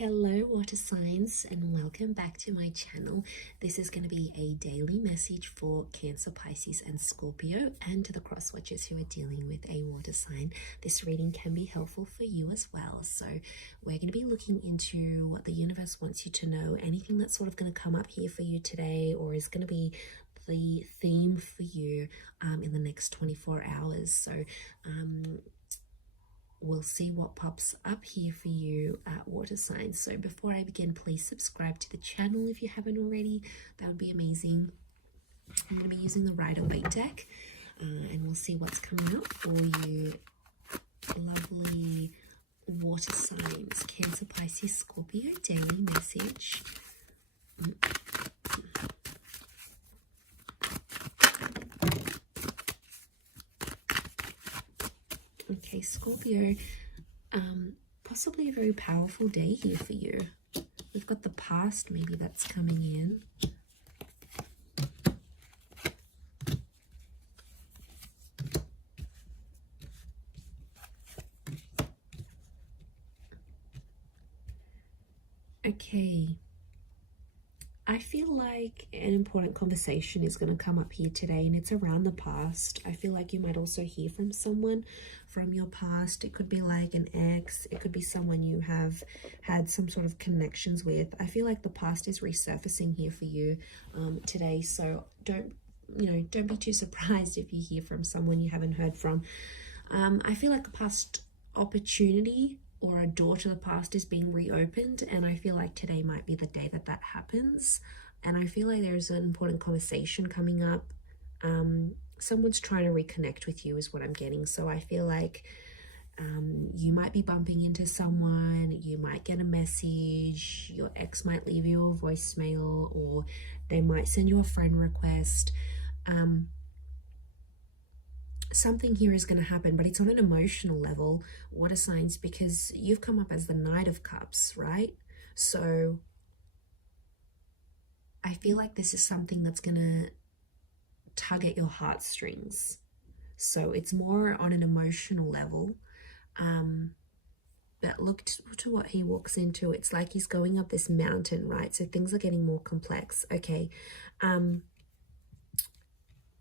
Hello water signs and welcome back to my channel. This is going to be a daily message for Cancer, Pisces and Scorpio, and to the cross watchers who are dealing with a water sign. This reading can be helpful for you as well. So we're going to be looking into what the universe wants you to know, anything that's sort of going to come up here for you today or is going to be the theme for you in the next 24 hours. So we'll see what pops up here for you at water signs. So before I begin, please subscribe to the channel if you haven't already. That would be amazing. I'm going to be using the Rider-Waite deck and we'll see what's coming up for you. Lovely water signs, Cancer, Pisces, Scorpio, daily message. Okay, Scorpio, possibly a very powerful day here for you. We've got the past maybe that's coming in. Okay. I feel like an important conversation is going to come up here today, and it's around the past. I feel like you might also hear from someone from your past. It could be like an ex. It could be someone you have had some sort of connections with. I feel like the past is resurfacing here for you today. So don't be too surprised if you hear from someone you haven't heard from. I feel like a past opportunity or a door to the past is being reopened, and I feel like today might be the day that that happens. And I feel like there's an important conversation coming up. Someone's trying to reconnect with you is what I'm getting. So I feel like you might be bumping into someone, you might get a message, your ex might leave you a voicemail, or they might send you a friend request. Something here is going to happen, but it's on an emotional level, water signs, because you've come up as the Knight of Cups, right? So I feel like this is something that's going to tug at your heartstrings. So it's more on an emotional level. But look to what he walks into. It's like he's going up this mountain, right? So things are getting more complex. Okay. I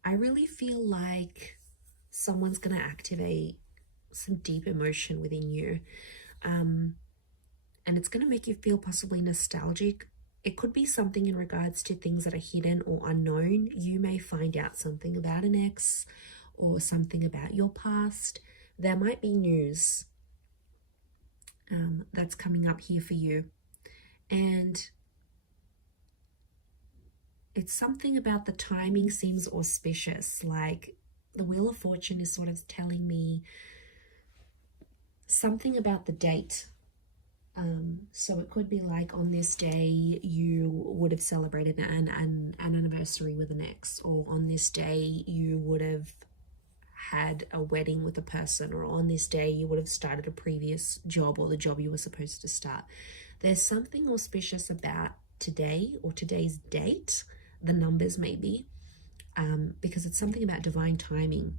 really feel like someone's going to activate some deep emotion within you. And it's going to make you feel possibly nostalgic. It could be something in regards to things that are hidden or unknown. You may find out something about an ex or something about your past. There might be news that's coming up here for you. And it's something about the timing seems auspicious. Like the Wheel of Fortune is sort of telling me something about the date. So it could be like on this day you would have celebrated an anniversary with an ex, or on this day you would have had a wedding with a person, or on this day you would have started a previous job or the job you were supposed to start. There's something auspicious about today or today's date, the numbers maybe, because it's something about divine timing,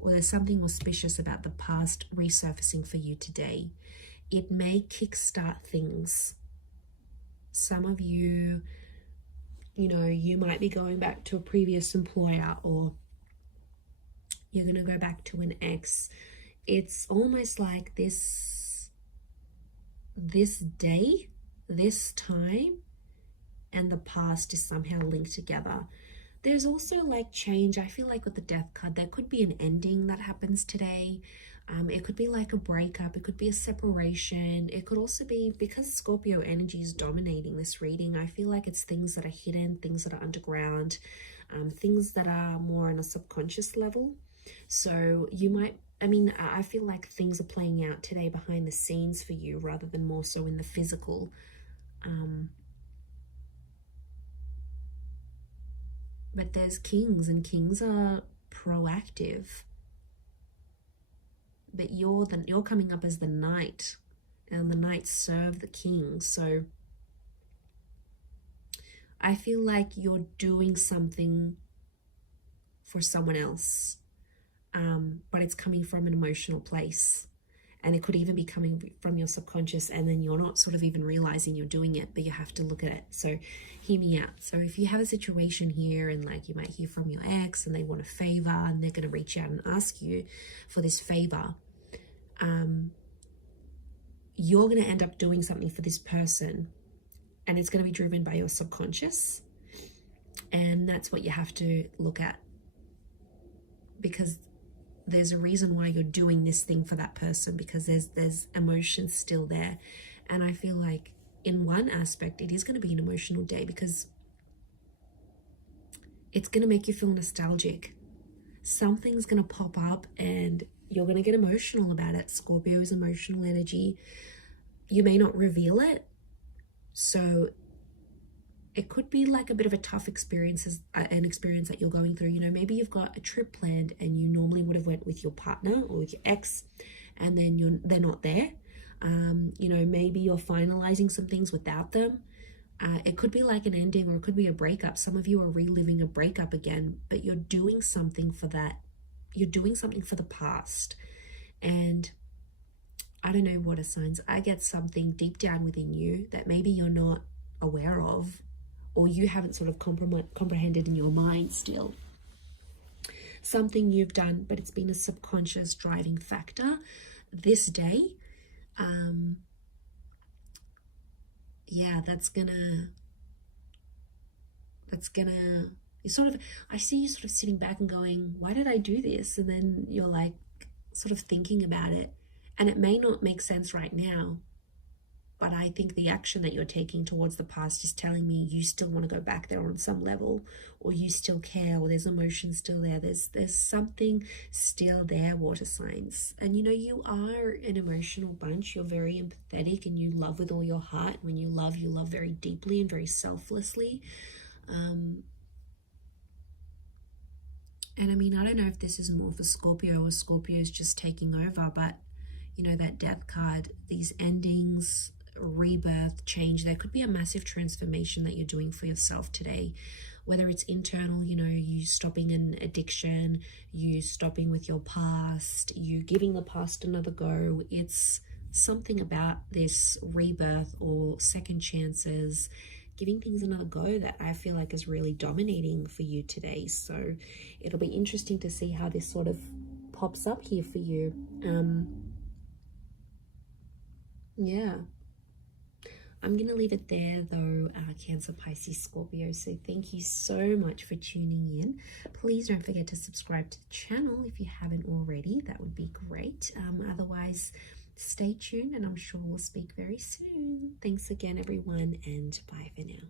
or there's something auspicious about the past resurfacing for you today. It may kickstart things. Some of you, you might be going back to a previous employer, or you're going to go back to an ex. It's almost like this day, this time, and the past is somehow linked together. There's also like change. I feel like with the Death card, there could be an ending that happens today. It could be like a breakup. It could be a separation. It could also be, because Scorpio energy is dominating this reading, I feel like it's things that are hidden, things that are underground, things that are more on a subconscious level. So you might, I feel like things are playing out today behind the scenes for you rather than more so in the physical. But there's kings, and kings are proactive. But you're coming up as the knight, and the knights serve the king. So I feel like you're doing something for someone else, but it's coming from an emotional place. And it could even be coming from your subconscious, and then you're not sort of even realizing you're doing it, but you have to look at it. So hear me out. So if you have a situation here, and like you might hear from your ex and they want a favor, and they're going to reach out and ask you for this favor, you're going to end up doing something for this person, and it's going to be driven by your subconscious. And that's what you have to look at, because there's a reason why you're doing this thing for that person, because there's emotions still there. And I feel like in one aspect it is going to be an emotional day, because it's going to make you feel nostalgic. Something's going to pop up and you're going to get emotional about it. Scorpio is emotional energy. You may not reveal it, so it could be like a bit of a tough experience, an experience that you're going through. You know, maybe you've got a trip planned and you normally would have went with your partner or with your ex, and then they're not there. You know, maybe you're finalizing some things without them. It could be like an ending, or it could be a breakup. Some of you are reliving a breakup again, but you're doing something for that. You're doing something for the past. And I don't know, water signs, I get something deep down within you that maybe you're not aware of, or you haven't sort of comprehended in your mind still. Something you've done, but it's been a subconscious driving factor this day. Yeah, that's gonna you sort of, I see you sort of sitting back and going, why did I do this? And then you're like sort of thinking about it, and it may not make sense right now, but I think the action that you're taking towards the past is telling me you still want to go back there on some level, or you still care, or there's emotion still there. There's something still there, water signs. And you know, you are an emotional bunch. You're very empathetic and you love with all your heart. When you love very deeply and very selflessly. And I mean, I don't know if this is more for Scorpio, or Scorpio is just taking over, but you know, that death card, these endings, rebirth, change, there could be a massive transformation that you're doing for yourself today, whether it's internal, you know, you stopping an addiction, you stopping with your past, you giving the past another go. It's something about this rebirth or second chances, giving things another go, that I feel like is really dominating for you today. So it'll be interesting to see how this sort of pops up here for you. Yeah, I'm going to leave it there though, Cancer, Pisces, Scorpio. So thank you so much for tuning in. Please don't forget to subscribe to the channel if you haven't already. That would be great. Otherwise, stay tuned, and I'm sure we'll speak very soon. Thanks again, everyone, and bye for now.